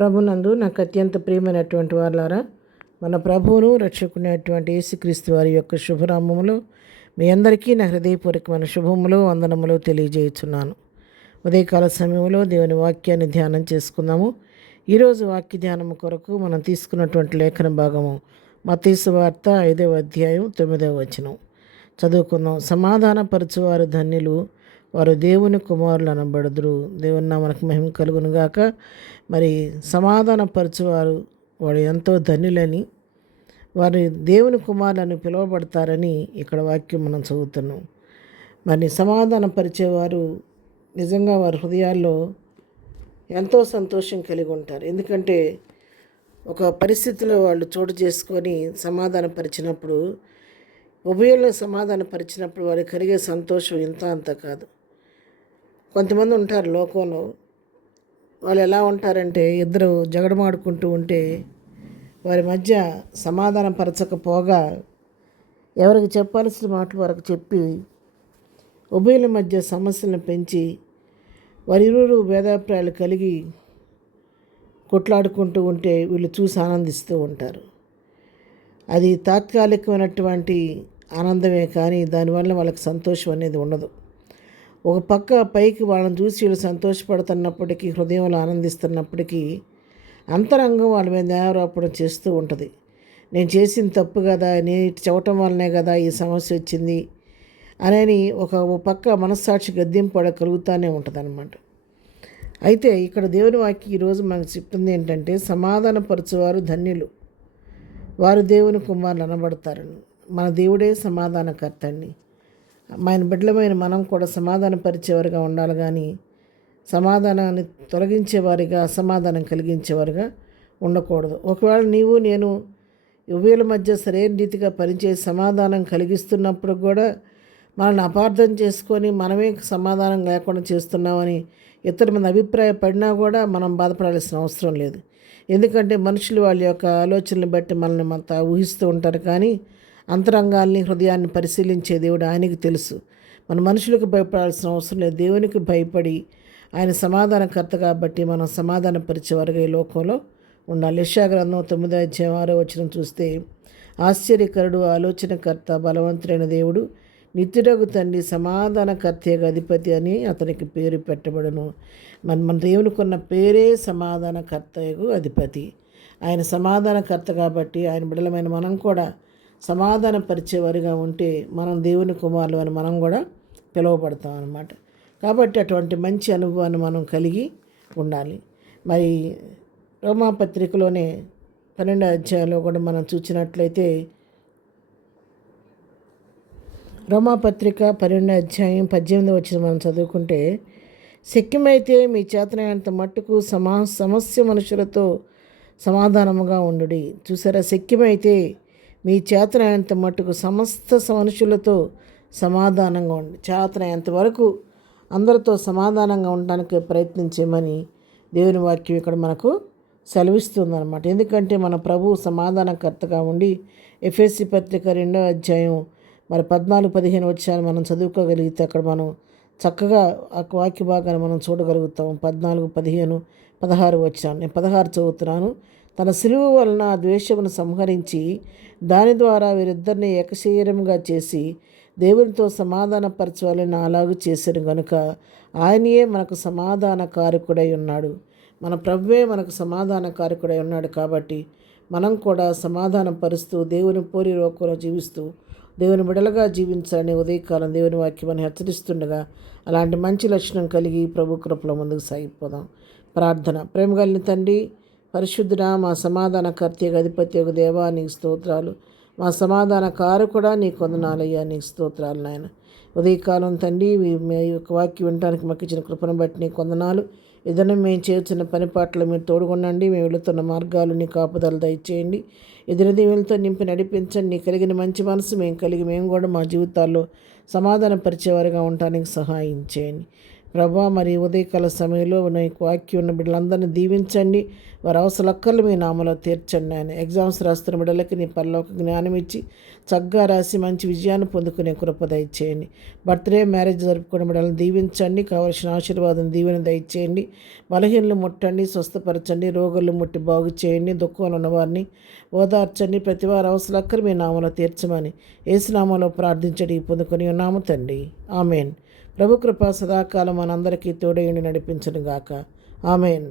ప్రభునందు నాకు అత్యంత ప్రియమైనటువంటి వాళ్ళారా, మన ప్రభువును రక్షకునేటువంటి యేసుక్రీస్తు వారి యొక్క శుభనామములు మీ అందరికీ నా హృదయపూర్వకమైన శుభములు వందనములు తెలియజేయుచున్నాను. ఉదయకాల సమయంలో దేవుని వాక్యాన్ని ధ్యానం చేసుకుందాము. ఈరోజు వాక్య ధ్యానము కొరకు మనం తీసుకున్నటువంటి లేఖన భాగము మత్తయి సువార్త 5వ అధ్యాయం 9వ వచనం చదువుకుందాం. సమాధానపరచువారు ధన్యులు, వారు దేవుని కుమారులు అనబడుదురు. దేవుని నామమునకు మహిమ కలుగునుగాక. మరి సమాధానపరచువారు వాడు ఎంతో ధన్యులని, వారు దేవుని కుమారులను పిలువబడతారని ఇక్కడ వాక్యం మనం చదువుతున్నాం. మరి సమాధానపరిచేవారు నిజంగా వారి హృదయాల్లో ఎంతో సంతోషం కలిగి ఉంటారు. ఎందుకంటే ఒక పరిస్థితిలో వాళ్ళు చోటు చేసుకొని సమాధానపరిచినప్పుడు, ఉభయంలో సమాధానపరిచినప్పుడు వారికి కలిగే సంతోషం ఇంత అంత కాదు. కొంతమంది ఉంటారు లోకంలో, వాళ్ళు ఎలా ఉంటారంటే ఇద్దరు జగడమాడుకుంటూ ఉంటే వారి మధ్య సమాధానపరచకపోగా ఎవరికి చెప్పాల్సిన మాటలు వారికి చెప్పి ఉభయుల మధ్య సమస్యలను పెంచి వారిరువురు భేదాభిప్రాయాలు కలిగి కొట్లాడుకుంటూ ఉంటే వీళ్ళు చూసి ఆనందిస్తూ ఉంటారు. అది తాత్కాలికమైనటువంటి ఆనందమే, కానీ దానివల్ల వాళ్ళకి సంతోషం అనేది ఉండదు. ఒక పక్క పైకి వాళ్ళని చూసి వీళ్ళు సంతోషపడుతున్నప్పటికీ, హృదయంలో ఆనందిస్తున్నప్పటికీ అంతరంగం వాళ్ళ మీద న్యాయారోపణ చేస్తూ ఉంటుంది. నేను చేసింది తప్పు కదా, నేను ఇటు చెప్పటం వల్లనే కదా ఈ సమస్య వచ్చింది అని ఒక పక్క మనస్సాక్షి గద్దింపడ కలుగుతూనే ఉంటుంది అన్నమాట. అయితే ఇక్కడ దేవుని వాక్యం ఈరోజు మనకు చెప్తుంది ఏంటంటే, సమాధానపరచువారు ధన్యులు, వారు దేవుని కుమారులు అనబడతారని. మన దేవుడే సమాధానకర్త అండి. ఆయన బిడ్డలమైన మనం కూడా సమాధానపరిచేవారుగా ఉండాలి, కానీ సమాధానాన్ని తొలగించేవారిగా, అసమాధానం కలిగించేవారుగా ఉండకూడదు. ఒకవేళ నీవు నేను ఉభయుల మధ్య సరైన రీతిగా పనిచేసి సమాధానం కలిగిస్తున్నప్పుడు కూడా మనల్ని అపార్థం చేసుకొని మనమే సమాధానం లేకుండా చేస్తున్నామని ఇతర మంది అభిప్రాయపడినా కూడా మనం బాధపడాల్సిన అవసరం లేదు. ఎందుకంటే మనుషులు వాళ్ళ యొక్క ఆలోచనలు బట్టి మనల్ని అంతా ఊహిస్తూ ఉంటారు, కానీ అంతరంగాల్ని, హృదయాన్ని పరిశీలించే దేవుడు ఆయనకి తెలుసు. మన మనుషులకు భయపడాల్సిన అవసరం లేదు. దేవునికి భయపడి ఆయన సమాధానకర్త కాబట్టి మనం సమాధానపరిచేవారుగా ఈ లోకంలో ఉండాలి. యెషయా గ్రంథం 9వ అధ్యాయం 6వ వచనం చూస్తే, ఆశ్చర్యకరుడు, ఆలోచనకర్త, బలవంతుడైన దేవుడు, నిత్యుడగు తండ్రి, సమాధానకర్తగా అధిపతి అని అతనికి పేరు పెట్టబడును. మన దేవునికి ఉన్న పేరే సమాధానకర్తకు అధిపతి. ఆయన సమాధానకర్త కాబట్టి ఆయన బిడ్డలమైన మనం కూడా సమాధానపరిచేవారిగా ఉంటే మనం దేవుని కుమారులు అని మనం కూడా పిలువబడతాం అన్నమాట. కాబట్టి అటువంటి మంచి అనుభవాన్ని మనం కలిగి ఉండాలి. మరి రోమాపత్రికలోనే 12వ అధ్యాయంలో కూడా మనం చూసినట్లయితే, రోమాపత్రిక 12వ అధ్యాయం 18వ వచనం మనం చదువుకుంటే, శక్యమైతే మీ చేతనైనంత మట్టుకు సమస్య మనుషులతో సమాధానముగా ఉండుడి. చూసారా, శక్యమైతే మీ చేతనైనంత మట్టుకు సమస్త మనుషులతో సమాధానంగా ఉండి, చేతనైనంత వరకు అందరితో సమాధానంగా ఉండడానికి ప్రయత్నించేమని దేవుని వాక్యం ఇక్కడ మనకు సెలవిస్తుంది అన్నమాట. ఎందుకంటే మన ప్రభువు సమాధానకర్తగా ఉండి ఎఫెసీ పత్రిక 2వ అధ్యాయం మరి 14-15 వచ్చాను మనం చదువుకోగలిగితే అక్కడ మనం చక్కగా ఆ వాక్య భాగాన్ని మనం చూడగలుగుతాం. 14, 15, 16 వచ్చాను. నేను 16 చదువుతున్నాను. తన సిలువ వలన ఆ ద్వేషమును సంహరించి దాని ద్వారా వీరిద్దరిని ఏకశరీరంగా చేసి దేవునితో సమాధానపరచాలని అలాగూ చేశారు కనుక ఆయనయే మనకు సమాధాన కారకుడై ఉన్నాడు. మన ప్రభువే మనకు సమాధాన కారకుడై ఉన్నాడు. కాబట్టి మనం కూడా సమాధానం పరుస్తూ దేవుని పోలి లోకంలో జీవిస్తూ దేవుని బిడలుగా జీవించాలని ఉదయకాలం దేవుని వాక్యం హెచ్చరిస్తుండగా అలాంటి మంచి లక్షణం కలిగి ప్రభు కృపలో ముందుకు సాగిపోదాం. ప్రార్థన. ప్రేమ కలిగిన తండ్రి, పరిశుద్ధుడా, మా సమాధానకర్తగా అధిపత్యకు దేవా నీకు స్తోత్రాలు. మా సమాధాన కారకుడా నీకు వందనాలయ్యా, నీకు స్తోత్రాలు నాయన. ఉదయకాలం తండ్రి మీ యొక్క వాక్యం వినడానికి మాకు ఇచ్చిన కృపను బట్టి నీకు వందనాలు. ఏదైనా మేము చేస్తున్న పని పాటలు మీరు తోడుకొనండి. మేము వెళుతున్న మార్గాలు నీ కాపుదల దయచేయండి. ఎదురు దీవులతో నింపి నడిపించండి. నీ కలిగిన మంచి మనసు మేము కలిగి మేము కూడా మా జీవితాల్లో సమాధానపరిచేవారిగా ఉండటానికి సహాయం చేయండి. ప్రభా, మరి ఉదయకాల సమయంలో నీకు వాక్యం ఉన్న బిడ్డలందరినీ దీవించండి. వారి అవసరక్కర్లు మీ నామలో తీర్చండి. ఆయన ఎగ్జామ్స్ రాస్తున్న బిడ్డలకి నీ పరలోక జ్ఞానం ఇచ్చి చక్కగా రాసి మంచి విజయాన్ని పొందుకునే కృప దయచేయండి. బర్త్డే, మ్యారేజ్ జరుపుకునే బిడ్డలను దీవించండి. కావలసిన ఆశీర్వాదం దీవెన దయచేయండి. బలహీనలు ముట్టండి, స్వస్థపరచండి. రోగులు ముట్టి బాగు చేయండి. దుఃఖంలో ఉన్నవారిని ఓదార్చండి. ప్రతి వారి అవసరక్కరు మీ నామలో తీర్చమని యేసునామలో ప్రార్థించడి పొందుకొని ఉన్నాము తండ్రి. ఆమెన్. ప్రభు కృప సదాకాలం మనందరికీ తోడయుండి నడిపించును గాక. ఆమెన్.